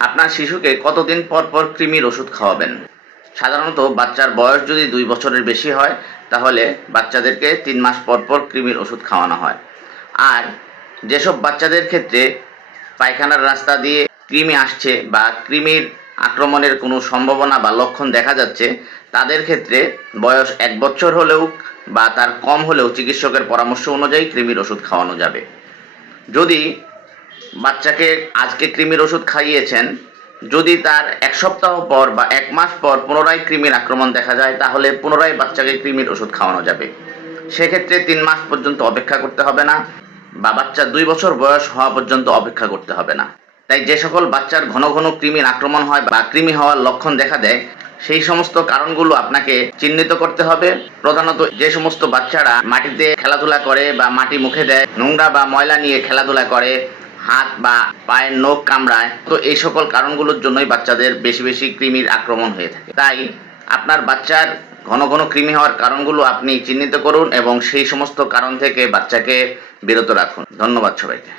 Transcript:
আপনার শিশুকে কতদিন পর পর কৃমির ওষুধ খাওয়াবেন? সাধারণত বাচ্চার বয়স যদি দুই বছরের বেশি হয়, তাহলে বাচ্চাদেরকে তিন মাস পর পর কৃমির ওষুধ খাওয়ানো হয়। আর যেসব বাচ্চাদের ক্ষেত্রে পায়খানার রাস্তা দিয়ে কৃমি আসছে বা কৃমির আক্রমণের কোনো সম্ভাবনা বা লক্ষণ দেখা যাচ্ছে, তাদের ক্ষেত্রে বয়স এক বছর হলেও বা তার কম হলেও চিকিৎসকের পরামর্শ অনুযায়ী কৃমির ওষুধ খাওয়ানো যাবে। যদি বাচ্চাকে আজকে কৃমির ওষুধ খাইয়েছেন, যদি তার এক সপ্তাহ পর বা এক মাস পর পুনরায় কৃমির আক্রমণ দেখা যায়, তাহলে পুনরায় বাচ্চাকে কৃমির ওষুধ খাওয়ানো যাবে। সেক্ষেত্রে তিন মাস পর্যন্ত অপেক্ষা করতে হবে না বা বাচ্চা দুই বছর বয়স হওয়া পর্যন্ত অপেক্ষা করতে হবে না। তাই যে সকল বাচ্চার ঘন ঘন কৃমির আক্রমণ হয় বা কৃমি হওয়ার লক্ষণ দেখা দেয়, সেই সমস্ত কারণগুলো আপনাকে চিহ্নিত করতে হবে। প্রধানত যে সমস্ত বাচ্চারা মাটিতে খেলাধুলা করে বা মাটি মুখে দেয়, নোংরা বা ময়লা নিয়ে খেলাধুলা করে হাত বা পায়ের নখ কামড়ায়, তো এই সকল কারণগুলোর জন্যই বাচ্চাদের বেশি বেশি কৃমির আক্রমণ হয়ে থাকে। তাই আপনার বাচ্চার ঘন ঘন কৃমি হওয়ার কারণগুলো আপনি চিহ্নিত করুন এবং সেই সমস্ত কারণ থেকে বাচ্চাকে বিরত রাখুন। ধন্যবাদ সবাইকে।